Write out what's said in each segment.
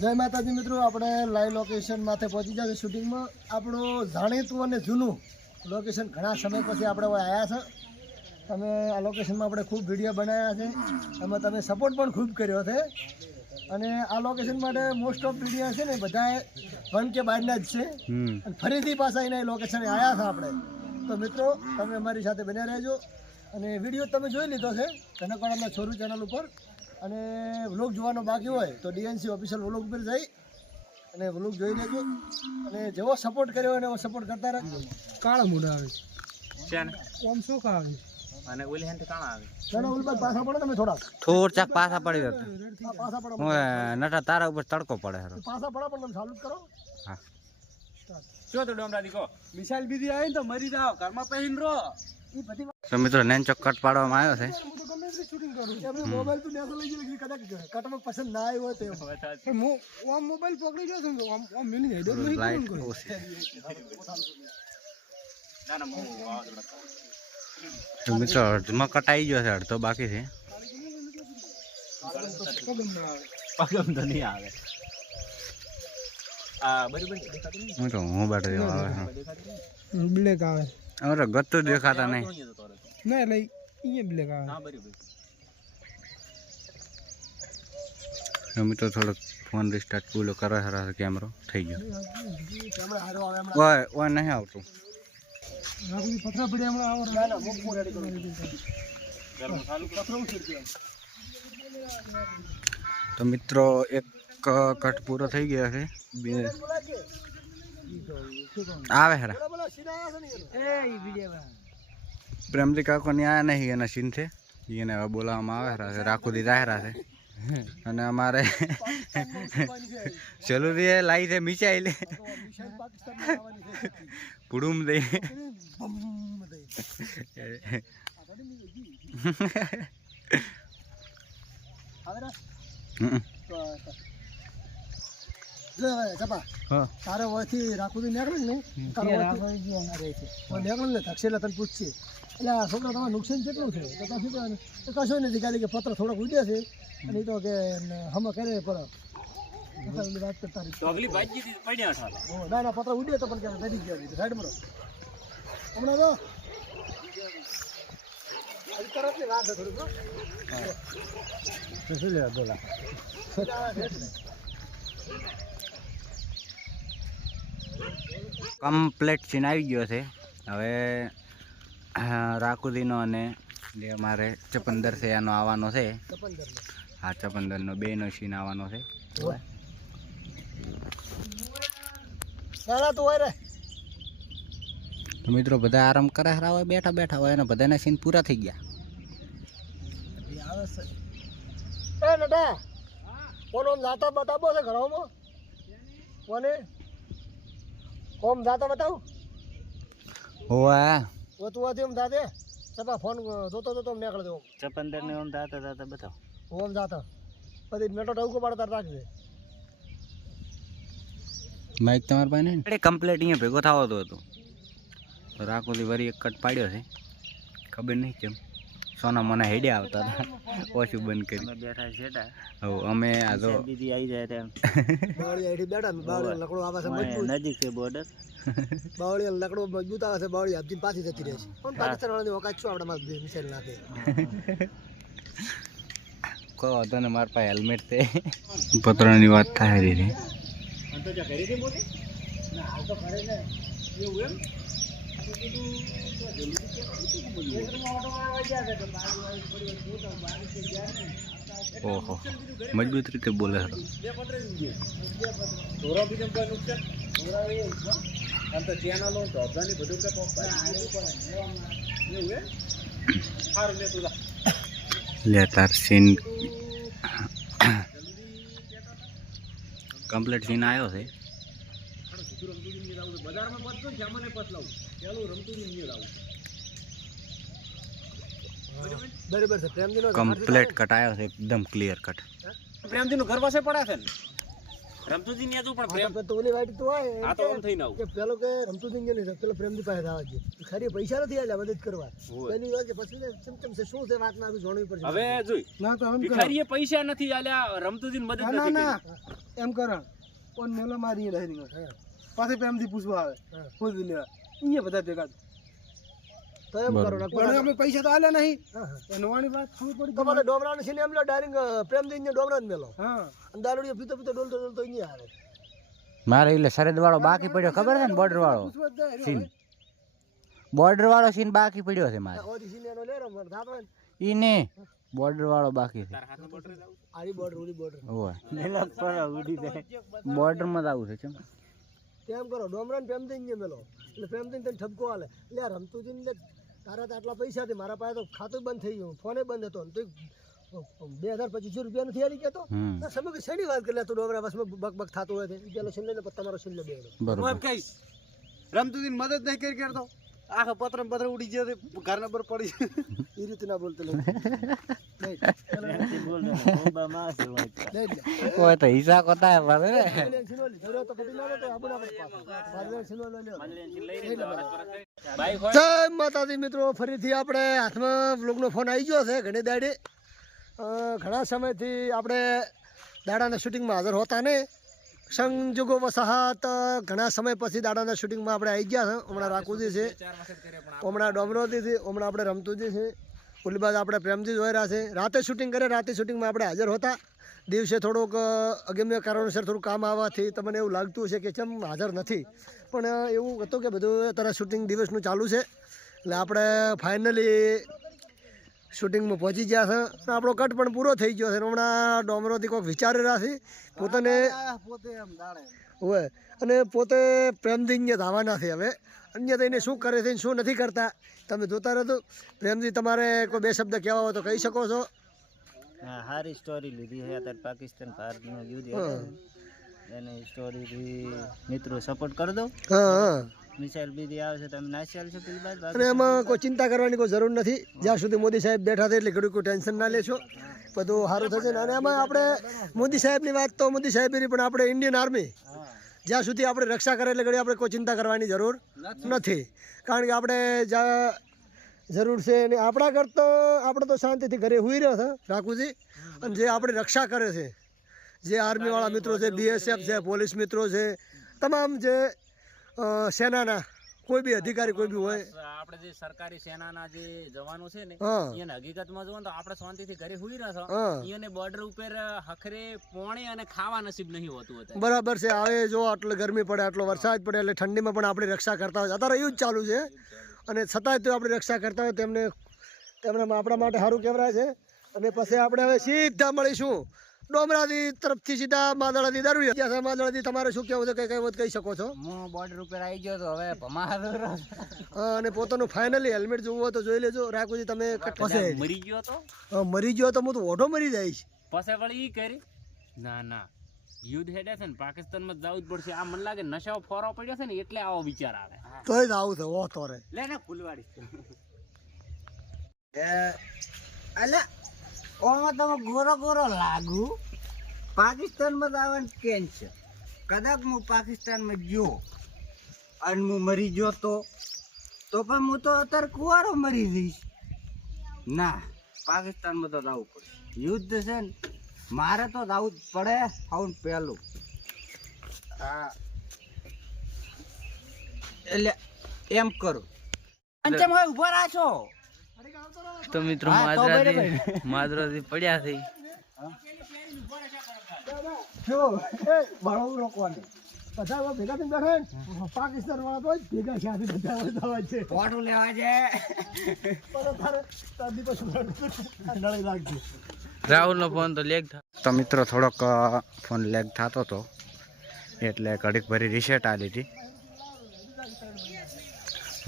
જય માતાજી મિત્રો, આપણે લાઈવ લોકેશન માથે પહોંચી જાય શૂટિંગમાં. આપણું જાણીતું અને જૂનું લોકેશન ઘણા સમય પછી આપણે આવ્યા છે. તમે આ લોકેશનમાં આપણે ખૂબ વિડીયો બનાવ્યા છે, એમાં તમે સપોર્ટ પણ ખૂબ કર્યો છે. અને આ લોકેશન માટે મોસ્ટ ઓફ વિડીયો છે ને બધા વન કે બહારના જ છે. અને ફરીથી પાછા એને લોકેશને આવ્યા છે આપણે. તો મિત્રો તમે અમારી સાથે બન્યા રહેજો. અને વિડીયો તમે જોઈ લીધો છે કનકવાડાના છોરું ચેનલ ઉપર. અને વ્લોગ જોવાનો બાકી હોય તો ડીએનસી ઓફિશિયલ વ્લોગ ઉપર જઈ અને વ્લોગ જોઈ લેજો. અને જેવો સપોર્ટ કર્યો હોય એવો સપોર્ટ કરતા રહેજો. કાળા મોઢા આવે છે ને ઓમ શું આવે અને ઓલી હેન્ડ કાણા આવે ચાલો ઓલ પર પાછા પડો તમે થોડા થોડું પાછા પડી જતો પાછા પડો નટા તારા ઉપર તડકો પડે પાછા પડો પણ તમે ચાલુ જ કરો. હા જો તો ડોમરા દીકો મિસાઈલ બીજી આવી ને તો મરી જાવ ઘરમાં પહેરીને રહો. એ બધી તો મિત્રો નેનચોક કટ પાડવામાં આવ્યો છે. હું તો ગમે એટલી શૂટિંગ કરું એમને મોબાઈલ તો નેસો લઈ ગયો કદાચ કટમાં પસંદ ના આવ્યો હોય તો હું ઓમ મોબાઈલ પકડી ગયો છું ઓમ ઓમ મિલી જાય દોડ લાઈટ નહીં ઓછી. ના ના મો તો મિત્રો અડધમાં કટાઈ ગયો છે, અડધો બાકી છે. પગમ તો નહીં આવે આ બરાબર દેખાતું નહીં. હું તો હું બાટે આવે બ્લેક આવે અરે ગતું દેખાતા નહીં. ના એટલે અહીંયા બ્લેક આવે હા બરાબર તો મિત્રો થોડોક ફોન રિસ્ટાર્ટ પૂરો કરો હરા કેમેરો થઈ ગયો. કેમેરા હારો આવે એમ ઓય ઓય નહીં આવતું. રાખી પથરા પડ્યા હમણાં આવો ના ના મોક રેડી કરો ગરમ ચાલુ પથરો ઉછેર દે. તો મિત્રો એક કટ પૂરો થઈ ગયો છે. આવે હરા બોલો સીધા આયા છે ને એ ઈ વિડિયો પ્રેમજી કાકો ની આયા નહીં, એના સીન છે એને હવે બોલાવવામાં આવે હરા રાખુદી જાહેરા છે. અને અમારે ચલુરી લાઈ છે મિસાઈલ મિસાઈલ પાકિસ્તાનમાં આવવાની છે. પુડુમ દઈ બમ દે હવે રા જો જપા હા તારે ઓથી રાખુદી નીકળે ને તારે ઓથી નીકળે ને તક્ષેલા તને પૂછશે એટલે આ છોકરા તમારે નુકસાન કેટલું છે તો કશું કહે તો કશું નથી ખાલી કે પત્ર થોડોક ઉડ્યા છે અને એ તો કે હમ કરે પર વાત કરતા રહી. ડોગલી બાજી દી પડ્યા ઠાલા ના ના પત્ર ઉડ્યો તો પણ કે રેડી ગયા સાઈડ માં હમણાં તો હજી તરત ની વાત છે થોડીક શું લે બોલા કમ્પ્લેટ સીન આવી ગયો છે. હવે રાખુદીનો અને જે અમારે ચપંદર છે એનો આવવાનો છે. હા ચપંદરનો બેનો સીન આવવાનો છે. ના તું હોય રે તો મિત્રો બધા આરામ કરે હરા હોય બેઠા બેઠા હોય અને બધાના સીન પૂરા થઈ ગયા. આવે છે એ નટા કોણ ઓમ જાતા બતાવો છે ઘરમાં કોને ઓમ જાતા બતાવું હોવા ઓ તું આથી ઓમ જાતે સપા ફોન જોતો જોતો નીકળ દો ચપંદર ને ઓમ દાતા દાતા બતાવ ઓમ જાતા પછી મેટો ટવકો પાડતા રાખજે. માઇક તમારા પાસે નહીં કમ્પ્લેટ અહીંયા ભેગો થવો તો હતો તો રાખુદી વરી એક કટ પાડ્યો છે. ખબર નહીં કેમ સોના મને હેડે આવતા હતા ઓછું બંધ કરી બેઠા છેટા હવે અમે આ તો દીદી આવી જાય તેમ બાવળી આઈડી બેઠા બાવળી લકડો આવે છે મજબૂત નજીક છે બોર્ડર બાવળી લકડો મજબૂત આવે છે બાવળી આપજી પાછી જતી રહે છે પણ પાકિસ્તાન વાળાની ઓકાત શું આપણે માં મિસાઈલ નાખે કોઈ વાંધો ને મારા પાસે હેલ્મેટ છે. પત્રની વાત થાય રહી તો જા કરી દે મોટી ના હાલ તો કરે ને એવું એમ ઓહો મજબૂત રીતે બોલે હરો ધોરા બીજું કોઈ નુકસાન ધોરા એ આમ તો ચેનલો ધોધાની બધું કે એવું એમ સારું લે તું લે તાર સીન કમ્પ્લીટ સીન આવ્યો છે. બજારમાં પતલું સામાને પતલાવું પેલું રમતું નહીં લાવું બરાબર છે પ્રેમજી નો કમ્પ્લીટ કટ આવ્યો છે, એકદમ ક્લિયર કટ. પ્રેમજી નું ઘર પાસે પડે છે ને રમતુજી ને તું પણ પ્રેમ તો ઓલી વાઈટ તો હોય આ તો આમ થઈને આવું કે પેલો કે રમતુજી ને નહીં પેલો પ્રેમજી પાસે આવવા દે ખરી પૈસા નથી આલ્યા મદદ કરવા પેલી વાત કે પછી ચમચમ છે શું છે વાતમાં જાણવી પડશે. હવે જોઈ ના તો ભિખારીએ પૈસા નથી આલ્યા રમતુજી મદદ નથી કરી. એમ કરણ કોણ મેલો મારી રહી હા. પાછે પ્રેમથી પૂછવા આવે હા. પૂછી લેવા અહીંયા બધા ભેગા તો એમ કરો ને પણ અમે પૈસા તો આલ્યા નહીં હા, હા. એનવાની વાત ખબર પડી તમારે ડોમરાને છે ને એમ લો ડાયરેક્ટ પ્રેમથી અહીંયા ડોમરા જ મેલો હા અને દારૂડિયો પીતો પીતો ડોલતો ડોલતો અહીંયા આવે મારે એટલે શરદ વાળો બાકી પડ્યો ખબર છે ને બોર્ડર વાળો પૂછવા જ જાય સીન બોર્ડર વાળો સીન બાકી પડ્યો છે મારે ઓરી સીને એનો લેરો મને થાતો હોય ને ઈ ને બોર્ડર વાળો બાકી છે આરી બોર્ડર ઉડી બોર્ડર ઓય બોર્ડર માં જ આવું છે કેમ તેમ કરો ડોમરાને પ્રેમથી અહીંયા મેલો એટલે પ્રેમથી તને ઠપકો આલે એટલે આ રમતું જઈને લે તારા તો આટલા પૈસા છે મારા પાસે તો ખાતું બંધ થઈ ગયું ફોને બંધ હતો ને તો 2225 રૂપિયા નથી આલી કેતો હમ સમય કે શેની વાત કરે તું ડોમરા બસમાં બક બક થાતું હોય છે ઈ પેલો છેલ્લે ને તમારો છેલ્લે બે બરોબર કઈ રમતું દિન મદદ નહીં કરી કરતો આખા પત્ર ઉડી ગયો ઘર નંબર પડી એ રીતે ના બોલતો લે કોઈ તો હિસાબ કોતા હે પાછો ને જય માતાજી મિત્રો ફરીથી આપણે હાથમાં વ્લોગનો ફોન આવી ગયો છે ઘણી દાડે ઘણા સમયથી આપણે દાડાના શૂટિંગમાં હાજર હોતા ને સંજોગો વસાહત ઘણા સમય પછી દાડાના શૂટિંગમાં આપણે આવી ગયા છે હમણાં રાખુજી છે હમણાં ડોમરોજી છે હમણાં આપણે રમતુજી છે ઓલી બાજુ આપણે પ્રેમજી જોઈ રહ્યા છે રાતે શૂટિંગ કરે રાતે શૂટિંગમાં આપણે હાજર હોતા દિવસે થોડુંક અગમ્ય કારણોસર થોડું કામ આવવાથી તમને એવું લાગતું હશે કે ચમ હાજર નથી પણ એવું હતું કે બધું અત્યારે શૂટિંગ દિવસનું ચાલુ છે એટલે આપણે ફાઇનલી શૂટિંગમાં પહોંચી ગયા છે અને આપણો કટ પણ પૂરો થઈ ગયો છે અને હમણાં ડોમરોથી કોઈક વિચારી રહ્યા છે પોતાને પોતે એમ દાડે હોય અને પોતે પ્રેમથી અહીંયા આવવાના છે હવે અહીંયા થઈને શું કરે છે ને શું નથી કરતા તમે જોતા રહેતો પ્રેમથી તમારે કોઈ બે શબ્દ કહેવા હોય તો કહી શકો છો હા સારી સ્ટોરી લીધી છે અત્યારે પાકિસ્તાન ભારતનો યુદ્ધ હા. એની સ્ટોરી મિત્રો સપોર્ટ કરી દો હા હા મિસાઇલ બીજી આવે છે તમે નાસી આલશો પેલી બાજુ અને એમાં કોઈ ચિંતા કરવાની કોઈ જરૂર નથી જ્યાં સુધી મોદી સાહેબ બેઠા છે એટલે ઘણું કોઈ ટેન્શન ના લેશો બધું સારું થશે ને અને એમાં આપણે મોદી સાહેબની વાત તો મોદી સાહેબની પણ આપણે ઇન્ડિયન આર્મી જ્યાં સુધી આપણે રક્ષા કરે એટલે ઘડી આપણે કોઈ ચિંતા કરવાની જરૂર નથી કારણ કે આપણે જ્યાં જરૂર છે અને આપણા કરતો આપણે તો શાંતિથી ઘરે હુઈ રહ્યો છે રાખુજી અને જે આપણી રક્ષા કરે છે જે આર્મીવાળા મિત્રો છે બીએસએફ છે પોલીસ મિત્રો છે તમામ જે સેનાના કોઈ બી અધિકારી કોઈ બી હોય આપણે જે સરકારી સેનાના જે જવાનો છે ને હા એને હકીકતમાં જોવો ને તો આપણે શાંતિથી ઘરે હુઈ રહ્યા હા છો એને બોર્ડર ઉપર હખરે પોણી અને ખાવા નસીબ નહીં હોતું અત્યારે બરાબર છે હવે જો આટલો ગરમી પડે આટલો વરસાદ પડે એટલે ઠંડીમાં પણ આપણી રક્ષા કરતા હોય અત્યારે એવું જ ચાલુ છે અને છતાંય તો આપણે રક્ષા કરતા હોય તેમને આપણા માટે સારું કહેવાય છે અને પછી આપણે હવે સીધા મળીશું ડોમરાજી તરફથી સીધા માદળાથી દારૂડિયા માદળાથી તમારે શું કહેવું છે કઈ કઈ વાત કહી શકો છો હું બોર્ડર ઉપર આવી ગયો તો હવે ભમાતો અને પોતાનું ફાઇનલી હેલ્મેટ જોવું હોય તો જોઈ લેજો રાખુજી તમે પછી મરી ગયો તો મરી ગયો તો હું તો ઓઢો મરી જઈશ પછી વળી ઈ કરી ના ના યુદ્ધ હેડે છે ને પાકિસ્તાનમાં જવું જ પડશે આ મને લાગે નશાઓ ફોરો પડ્યો છે ને એટલે આવો વિચાર આવે તોય જ આવું છે ઓ તો રે લે ને ફૂલવાડી અલા ઓમાં તમે ગોરો ગોરો લાગુ પાકિસ્તાનમાં આવવાનું કેમ છે કદાચ હું પાકિસ્તાનમાં ગયો અને હું મરી ગયો તો પણ હું તો અત્યારે કુંવારો મરી જઈશ ના પાકિસ્તાનમાં તો જવું પડે યુદ્ધ છે ને મારે તો જવું જ પડે આવું પહેલું હા એટલે એમ કરું પંચમ હોય ઉભા રાખો તો મિત્રો હા, તો માદરાથી પડ્યા છે શું એ ભાડું રોકવાનું બધા હવે ભેગા થઈને બેઠા ને પાકિસ્તાન વાળા તો જ ભેગા છે આથી બધા હોય છે ફોટો લેવા છે પણ તારે તારી તો શું નળી લાગશે રાહુલનો ફોન તો લેગ તો મિત્રો થોડોક ફોન લેગ થતો હતો એટલે ઘડીક ભરી રિસેટ આલી હતી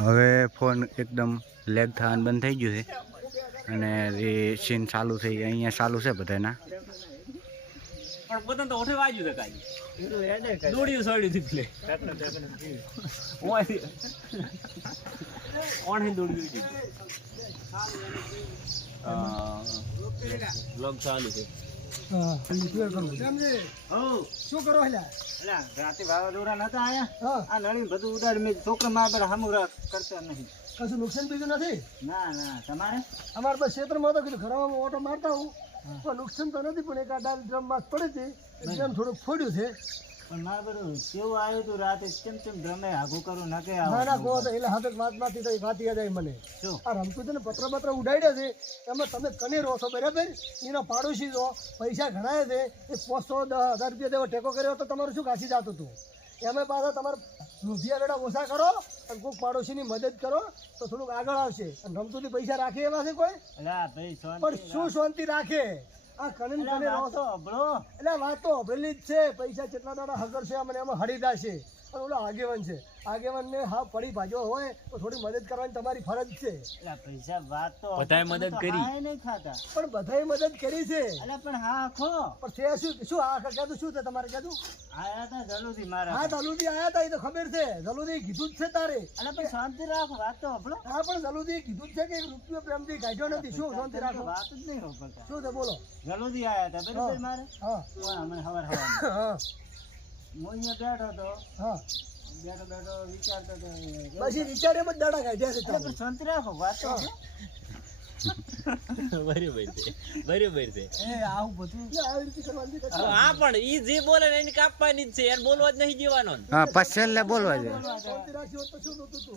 હવે ફોન એકદમ લેગ થવાનું બંધ થઈ ગયું છે અને એ સીન ચાલુ થઈ ગયા અહીંયા ચાલુ છે બધાના પણ બધાને તો ઓઠે વાગ્યું છે કાઈ દોડ્યું સડ્યું દીધું ઓણ દોડ્યું બ્લોગ ચાલુ છે શું કરો હેલા રાતે વાવાઝોડા નતા આયા હા આ નળી બધું ઉડાડી મેં છોકરા મારા હમુરા કરતા નહીં કશું નુકસાન બીજું નથી ના ના તમારે અમારે બસ ક્ષેત્રમાં તો કીધું ઘરમાં ઓટો મારતા હું પણ નુકસાન તો નથી, પણ એક આ ડાલ ડ્રમમાં પડી હતી, ડ્રમ થોડુંક ફોડ્યું છે. પણ મારે બધું કેવું આવ્યું હતું રાતે, કેમ ડ્રમે હાગું કરું ના કે ના ના કહો તો એટલે હાથે વાતમાંથી તો એ વાત યાદ આવી મને. શું? આ રમતું છે ને પત્ર ઉડાડ્યા છે, એમાં તમે કને રહો છો બરાબર, એનો પાડોશી છો, પૈસા ઘણાય છે, એ 500-10,000 રૂપિયા જેવો ટેકો કર્યો તો તમારું શું ઘાસી જતું હતું. એમાં પાછા તમારે રૂપિયા બેડા ઓછા કરો અને કોઈક પાડોશીની મદદ કરો તો થોડુંક આગળ આવશે. અને રમતુંથી પૈસા રાખે એવા છે કોઈ? અલા ભાઈ પણ શું શાંતિ રાખે? આ કને કને રહો છો એટલે વાત તો અભરેલી જ છે. પૈસા કેટલા દાડા હગર છે મને એમાં હળીદા છે. અને ઓલો આગેવાન છે, આગેવાનને હા પડી ભાજો હોય તો થોડી મદદ કરવાની તમારી ફરજ છે. પૈસા વાત તો બધાએ મદદ કરી. નહીં ખાતા પણ બધાએ મદદ કરી છે. અલા પણ હા ખો પણ તે શું આ કહેતું શું છે તમારે કહેતું? આયા તા જલ્દી મારા હા જલુદી આયા હતા, એ તો ખબર છે. જલુદી કીધું જ છે તારે. અલા પણ શાંતિ રાખો, વાત તો આપણો હા પણ જલુદી કીધું જ છે કે 1 રૂપિયો પ્રેમથી કાઢ્યો નથી. શું શાંતિ રાખો? વાત જ નહીં હોતા. શું છે બોલો? જલ્દી આયા હતા બરાબર મારે. હા મને હવાર હા હું અહીંયા બેઠો હતો, હા બેઠો વિચારતો હતો. બસ એ વિચારે જ દાડા કાઢ્યા છે અલા તમે. પણ શાંતિ રાખો, વાત તો આપણો. બરોબર છે. એ આવું બધું એટલે આવી રીતે કરવાની છે. હા પણ ઈ જે બોલે ને એને કાપવાની જ છે યાર, બોલવા જ નહીં દેવાનો ને. હા પછી છેલ્લે બોલવા છે. શાંતિ રાખી હોત તો શું નહોતું તું?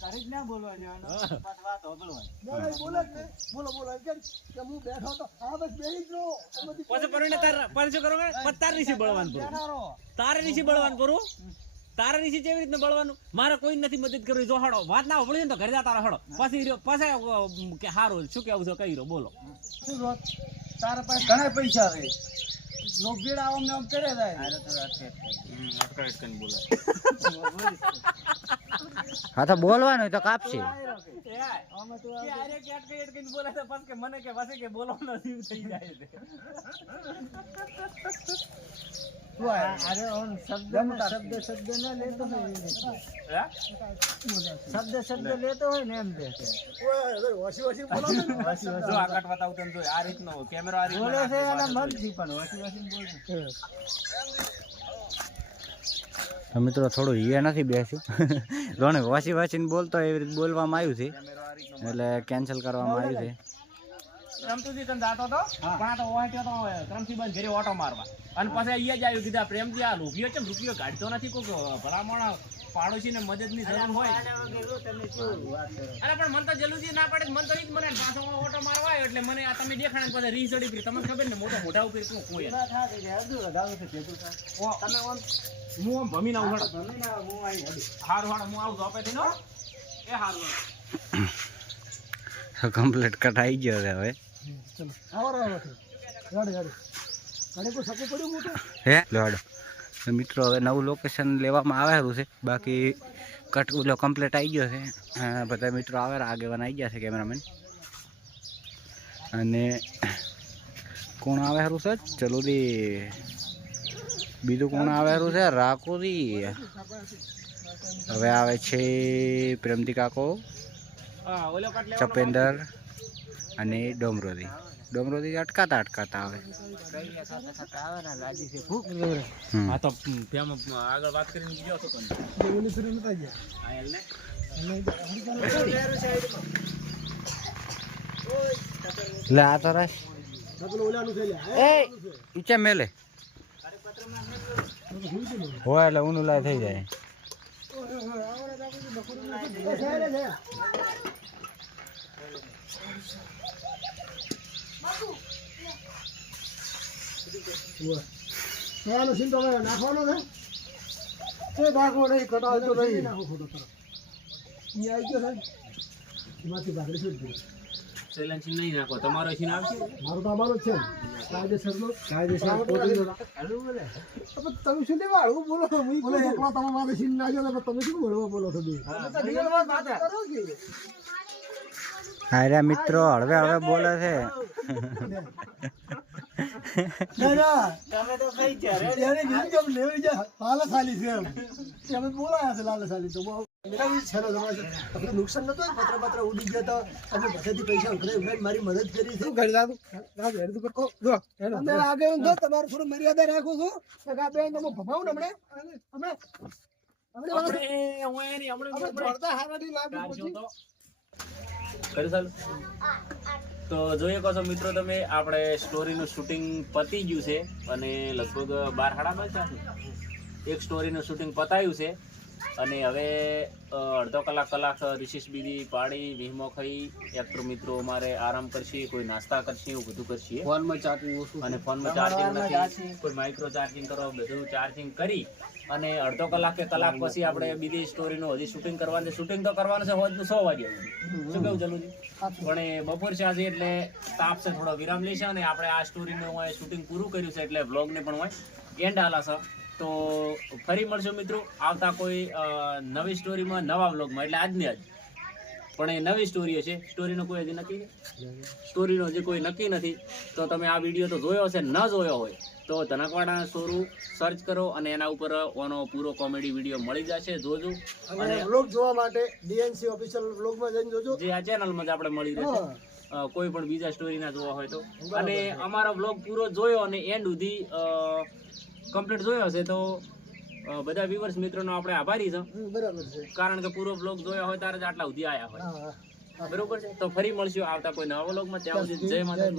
તારે જ ના બોલવા જવાનું, પાછી વાત હોભળવાની. ના, ના, એ બોલે જ ને. બોલો બોલો એમ કેમ કે હું બેઠો હતો. હા બસ બેસી જ રહો. એમાંથી પછી પરવીને પછી શું કરો પછી તારે નીચે બળવાનું પૂરું. બેઠા રહો. તારે નીચે બળવાનું પૂરું. તારે નીચે કેવી રીતના બળવાનું? મારે કોઈ નથી મદદ કરવી. જો હડો વાત ના હોભળી ને તો ઘરે જા તારા હડો. પછી કે હારું શું કેવું છે કઈ રહ્યો બોલો. શું રોત? તારા પાસે ઘણા પૈસા છે, લોભીડા આમ ને આમ કરે જાય. હા તો બોલવાનું હોય તો કાપશે. મને કે પછી કે બોલવાનો જીવ થઈ જાય છે. અરે ઓન શબ્દ ના લેતો હોય, શબ્દ લેતો હોય ને એમ દે છે. ઓય, હવે હોશી હોશી બોલો ને. જો આ કટ બતાવું તને, જો આ રીતનો કેમેરો આ રીતનો બોલે છે રાખવાનો એના હોય. મનથી પણ વસી બોલે. તો મિત્રો થોડું હિયા નથી બેસ્યું. રોણે વાંચીને બોલતો એવી રીતે બોલવામાં આવ્યું છે, એટલે કેન્સલ કરવામાં આવ્યું છે. રમતુજી તને જાતો તો પણ તો ઓટ્યો તો ક્રમથી બસ ઘરે ઓટો મારવા અને પછી અહીંયા જ આવ્યું કીધા પ્રેમજી આ રૂપિયો કાઢતો નથી કોઈ ભલામણ પાડોશીને મદદની જરૂર હોય. અરે પણ મને તો જલ્દી ના પડે, મન તો ઈ જ મને પાછો ઓટો મારવા આવ્યો એટલે મને આ તમે દેખાણ પછી રી ચડી પડી. તમને ખબર ને મોટા ઉપર શું કોઈ હું આમ ભમીને આવું હડો. હારું હાડો હું આવું જોપે થી નો એ હારું. કમ્પ્લીટ કટ આવી ગયો છે હવે. ચલો આવો આવો ગાડી ગાડી કોઈ સકું પડ્યું મોટું. હે લોડ મિત્રો હવે નવું લોકેશન લેવામાં આવેલું છે, બાકી કટ ઓલો કમ્પ્લીટ આવી ગયો છે. બધા મિત્રો આવે આગેવાન આવી ગયા છે, કેમેરામેન અને કોણ આવેલું છે ચલુદી, બીજું કોણ આવેલું છે રાખોદી. હવે આવે છે પ્રેમજી કાકો, હા ઓલો કટ લેવાનો ચપેન્દર અને ડોમરોદી. ડોમરોદી અટકાતા આવે. હા તો તેમ આગળ વાત કરીને ગયો તો પણ ઓલી ફરી નતા ગયા. આયલ ને લે આ તો રાખ પેલું ઓલાનું થઈ લે. એ ઈચે મેલે હોય એટલે ઊનું લાય થઈ જાય. નાખવાનો છે તે ભાગો નહીં કટાવતો નહીં. નાખો ફોટો કરો. અહીંયા આવી ગયો સાહેબ, એમાંથી ભાગડી શું જ સૈલાન્સી નહીં નાખો, તમારો સીન આવશે. મારું તો અમારું જ છે ને. કાયદેસર તમે શું લેવા આવું બોલો? બોલો એકલો તમે મારે સીન નાખ્યો ને તમે શું બોલવા બોલો છો? અરે મિત્રો હળવે બોલે છે. તમે તો કઈ છે રે? નુકસાન નતું પત્ર ઉડી ગયા તો તમે બધેથી પૈસા ઉઘરાઈ મારી મદદ કરી છે. તમે આગળ જો તમારું થોડું મર્યાદા રાખો છો. તમે ભમાવું ને હમણાં દોડતા હારાની લાગુ પછી કરી ચાલુ તો જોઈ શકો છો મિત્રો તમે, આપણે સ્ટોરીનું શૂટિંગ પતી ગયું છે અને લગભગ 12:30 એક સ્ટોરીનું શૂટિંગ પતાયું છે અને હવે અડધો કલાક રિશિષ બીજી પાડી વીમો ખાઈ એક્ટર મિત્રો અમારે આરામ કરશે, કોઈ નાસ્તા કરશે, એવું બધું કરશે ફોનમાં ચાર્જિંગ ઓછું અને ફોનમાં ચાર્જિંગ નથી, કોઈ માઇક્રો ચાર્જિંગ કરો, બધું ચાર્જિંગ કરી અને અડધો કલાક કે કલાક પછી આપણે બીજી સ્ટોરીનું હજી શૂટિંગ કરવાનું છે. શૂટિંગ તો કરવાનું છે હોજનું 6 વાગે. શું કેવું જલુજી? પણ એ બપોર છે આજે એટલે તાપ છે, થોડો વિરામ લેશે અને આપણે આ સ્ટોરીનું શૂટિંગ પૂરું કર્યું છે એટલે વ્લોગને પણ હોય એન્ડ આલાશે. તો ફરી મળશું મિત્રો આવતા કોઈ નવી સ્ટોરીમાં, નવા વ્લોગમાં, એટલે આજની આજ. પણ એ નવી સ્ટોરી છે, સ્ટોરીનો કોઈ હજી નક્કી, સ્ટોરીનો હજી કોઈ નક્કી નથી. તો તમે આ વિડીયો તો જોયો હશે, ન જોયો હોય તો ધનકવાડા શોરૂ સર્ચ કરો અને એના ઉપર ઓનો પૂરો કોમેડી વિડીયો મળી જશે, જોજો. અને વ્લોગ જોવા માટે ડીએનસી ઓફિશિયલ વ્લોગમાં જઈને જોજો. જે આ ચેનલમાં જ આપણે મળી રહેશે, કોઈ પણ બીજા સ્ટોરી ના જોવા હોય તો. અને અમારો વ્લોગ પૂરો જોયો અને એન્ડ સુધી કમ્પ્લીટ જોયો હશે તો બધા વ્યુઅર્સ મિત્રોનો આપણે આભારી છે, બરાબર છે. કારણ કે પૂરો વ્લોગ જોયો હોય ત્યારે જ આટલા સુધી આયા હોય. હા, હા. બરોબર છે. તો ફરી મળશું આવતા કોઈ નવા વ્લોગમાં. ત્યાં સુધી જય માતા.